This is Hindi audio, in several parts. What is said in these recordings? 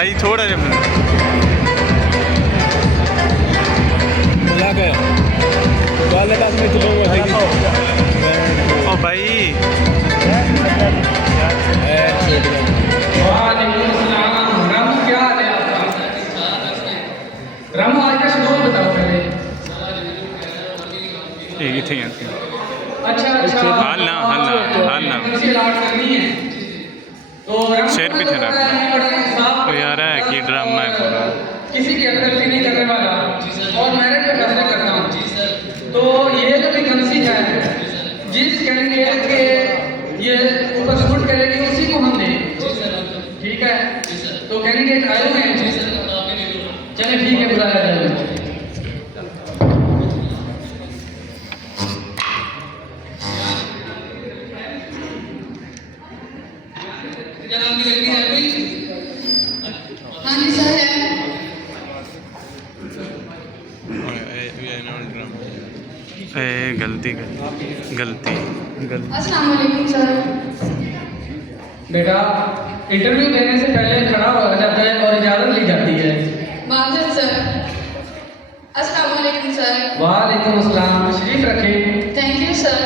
भाई थोड़ा जब मिला के वाले पास में तो ओ भाई रामू क्या हाल है आपका? रामू आज का शेड्यूल बताओ पहले। एक ही थे अच्छा अच्छा हाल ना कौन सी अलाट करनी है तो रामू शेर भी थे ना। तो यार है कि ड्रामा है पूरा। किसी की गलती नहीं करने वाला और मेरिट पे फैसले करता हूँ। तो ये जो वैकेंसी है जिस कैंडिडेट के ये ऊपर शूट करेगी उसी को हम दें, ठीक है? तो कैंडिडेट आए हुए हैं, चले ठीक है, बुलाया जाए। हाँ जी सर है। गलती अस्सलाम वालेकुम सर। बेटा इंटरव्यू देने से पहले खड़ा हो जाता है और इजाजत ली जाती है। माजरत सर। अस्सलाम वालेकुम सर। वालेकुम अस्सलाम, तशरीफ रखें। Thank you sir.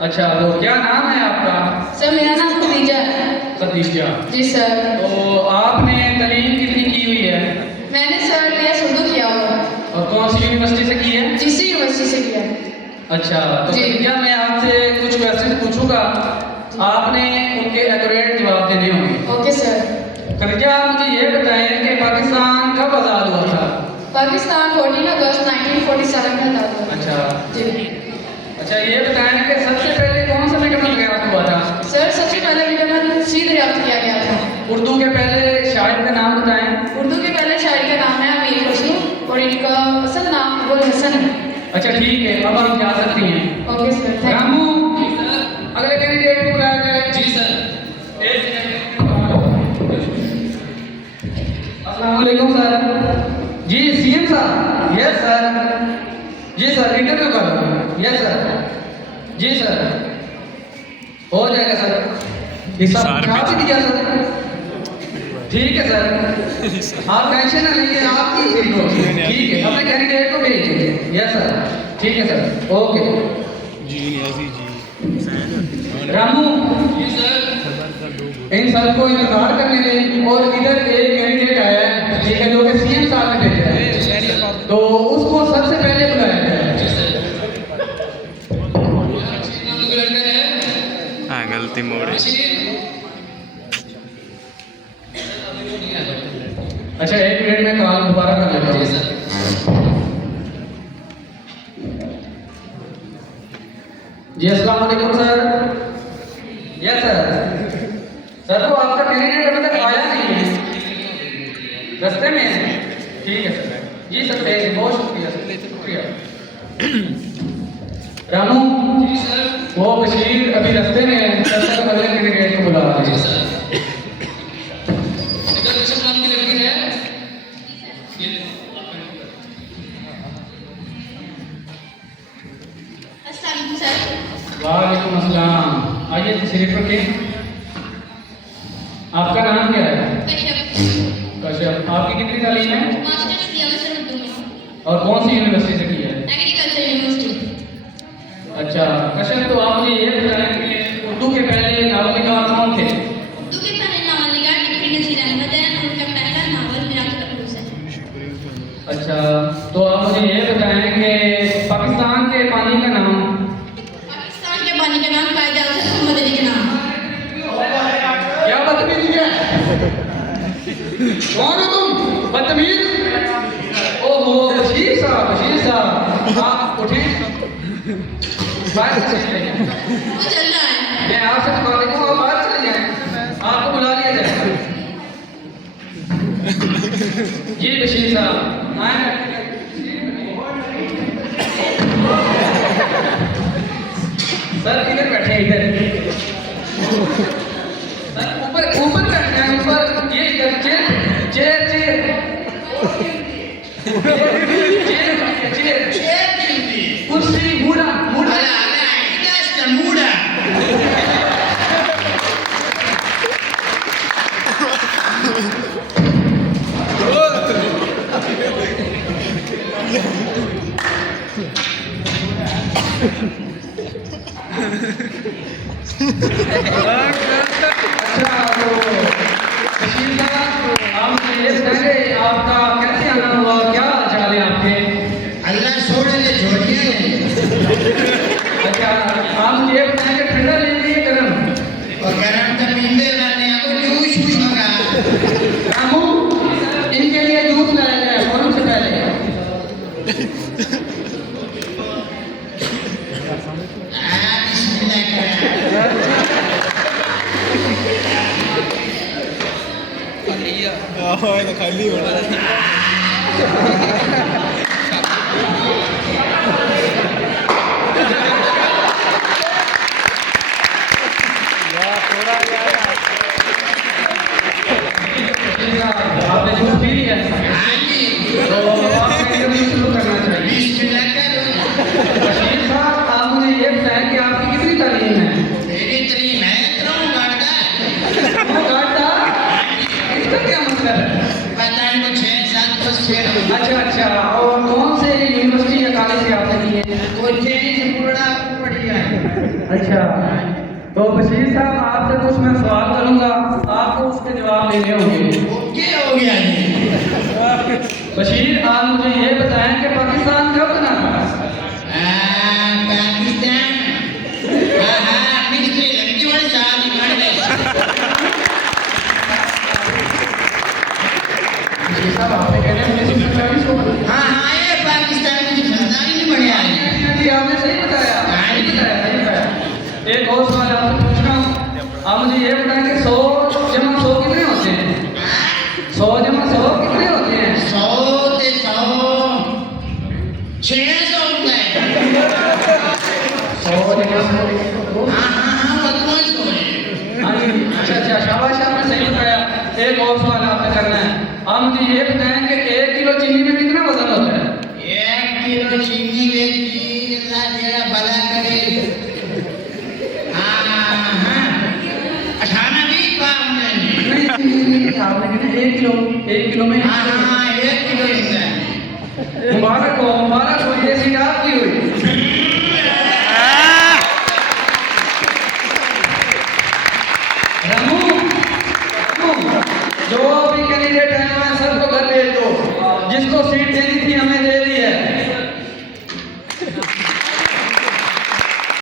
अच्छा तो क्या नाम है आपका? सर मेरा नाम खदीजा है। खदीजा। जी सर। तो आपने तालीम कितनी की हुई है मैंने सर BS उर्दू किया हुआ है। और कौन सी यूनिवर्सिटी से की है? जिसी यूनिवर्सिटी से किया है। अच्छा तो जी। खदीजा मैं आपसे कुछ क्वेश्चन पूछूंगा, आपने उनके एक्यूरेट जवाब देने होंगे। Okay sir. खदीजा आप मुझे ये बताएं कि पाकिस्तान कब आज़ाद हुआ था? पाकिस्तान 14 अगस्त 1947 में आज़ाद हुआ। अच्छा जी। अच्छा ये बताएं कि सबसे पहले कौन सा विक्रम वगैरह हुआ था? सर सबसे पहले विटामिन C दरियाफ्त किया गया था। उर्दू के पहले शायर का नाम बताएं। उर्दू के पहले शायर का नाम है अमीर खुसरो और इनका असल नाम अबुल हसन है। अच्छा ठीक है, अब आप जा सकती हैं। Okay sir thank you. Ramu अगले कैंडिडेट को बुलाया जाए। जी सर। अस्सलाम वालेकुम सर। जी CM साहब। Yes sir. जी सर इंटरव्यू कर लो। Yes sir. जी सर हो जाएगा सर। हिसाब सर छाप भी दिया सर। ठीक है सर, आप टेंशन ना लीजिए, आपकी सीट होगी। ठीक है, अपने कैंडिडेट को भेज दीजिए। यस सर, ठीक है सर, ओके। जी ऐसी जी रामू इन सबको इंतजार करने दें और इधर एक कैंडिडेट आया है, ठीक है, जो कि CM साहब ने भेजा है, तो उसको सबसे पहले बुलाया जाए। हाँ गलती मोड़े। अच्छा एक मिनट में कॉल दोबारा कर लेता हूँ। जी अस्सलाम वालेकुम सर। Yes sir. सर तो आपका कैंडिडेट अभी तक आया नहीं है, रास्ते में है। ठीक है सर। जी सर बहुत शुक्रिया सर, शुक्रिया। रामू जी सर वो बशीर अभी रास्ते में है, तब तक अगले कैंडिडेट को बुला रहे हैं। अस्सलाम सर। वालेकुम अस्सलाम, आइए तशरीफ रखें। आपका नाम क्या है? कश्यप। आपकी कितनी तालीम है मास्टर्स किया मैं सर उर्दू में। और कौन सी यूनिवर्सिटी से की है? Agriculture university. अच्छा कश्यप, तो आप मुझे ये बताएं कि उर्दू के पहले नावलिकार कौन थे? उर्दू के पहले नावलिकार डिप्टी नज़ीर अहमद है और उनका पहला नावल मिराज कपूर है। अच्छा तो आप मुझे ये बताएं कि पाकिस्तान के पानी का नाम? पाकिस्तान के पानी का नाम कायदे आज़म मोहम्मद अली के नाम। क्या बदतमीजी है? कौन हो तुम बदतमीज? ओहो बशीर साहब, आप उठे, बाहर चले जाइए। वो चल रहा है। मैं आपसे तो बात करूँ, आप बाहर चले जाएं, आपको बुला लिया जाएगा। जी बशीर साहब आए। सर इधर बैठे, इधर सर ऊपर ऊपर बैठे हैं, ऊपर ये इधर चेयर चेयर चेयर चेयर कुर्सी मुड़ा मुड़ा मुड़ा। अच्छा तो बशीर साहब आप ये बताएंगे आपका कैसे आना हुआ, क्या चाल है आपके? अल्लाह छोड़े ले छोड़िए अच्छा आप ये बताएंगे ठंडा लेंगे या गर्म? और गरम तो पींदे रहने आपको जूस वूस होगा रामू इनके लिए जूस लाया जाए फौरन से पहले। बिस्मिल्लाह करा आहो ये तो खाली हो रहा आपने जूस पी लिया हाँ जी तो आपको इंटरव्यू शुरू करना चाहिए। बिस्मिल्लाह करो बशीर साहब आप मुझे ये बताएं कि आपकी कितनी तालीम है? मेरी तरीम है इतना गाड़ता वो गाता इसका क्या मतलब है? पता है वो 6-7 वर्ष से अच्छा अच्छा और कौन से यूनिवर्सिटी या कॉलेज से आपने किए? कोई चेंज पूरा बढ़िया है अच्छा तो बशीर साहब आपसे कुछ मैं सवाल करूंगा, आपको उसके जवाब देने होंगे। ओके हो गया जी बशीर आप मुझे ये बताएं कि पाकिस्तान कब बना था? पाकिस्तान हाँ हाँ मिस्त्री लड़की वाली शादी कर दे बशीर साहब आपने कहते हैं 1947 को बना। हाँ हाँ ये पाकिस्तान की क्षमता ही नहीं बढ़िया है जी आपने सही बताया, सही बताया, सही बताया। एक और सवाल आपसे पूछ रहा हूँ, आप मुझे ये बताएं कि 100 जमा 100 कितने होते हैं? 100 जमा 100 कितने होते हैं? 100 ते 100 600 होता है 100 जमा 100 हाँ हाँ हाँ बदमाश हो रहे हाँ जी अच्छा अच्छा शाबाश आपने सही बताया। एक और सवाल आपने करना है, आप मुझे ये बताएं कि 1 किलो चीनी में कितना वजन होता है? 1 किलो चीनी बेची अल्लाह तेरा भला करे हाँ हाँ 98 पाउंड नहीं आपने कहना 1 किलो में हाँ हाँ 1 किलो इंदा मुबारक हो ये सीट आपकी हुई।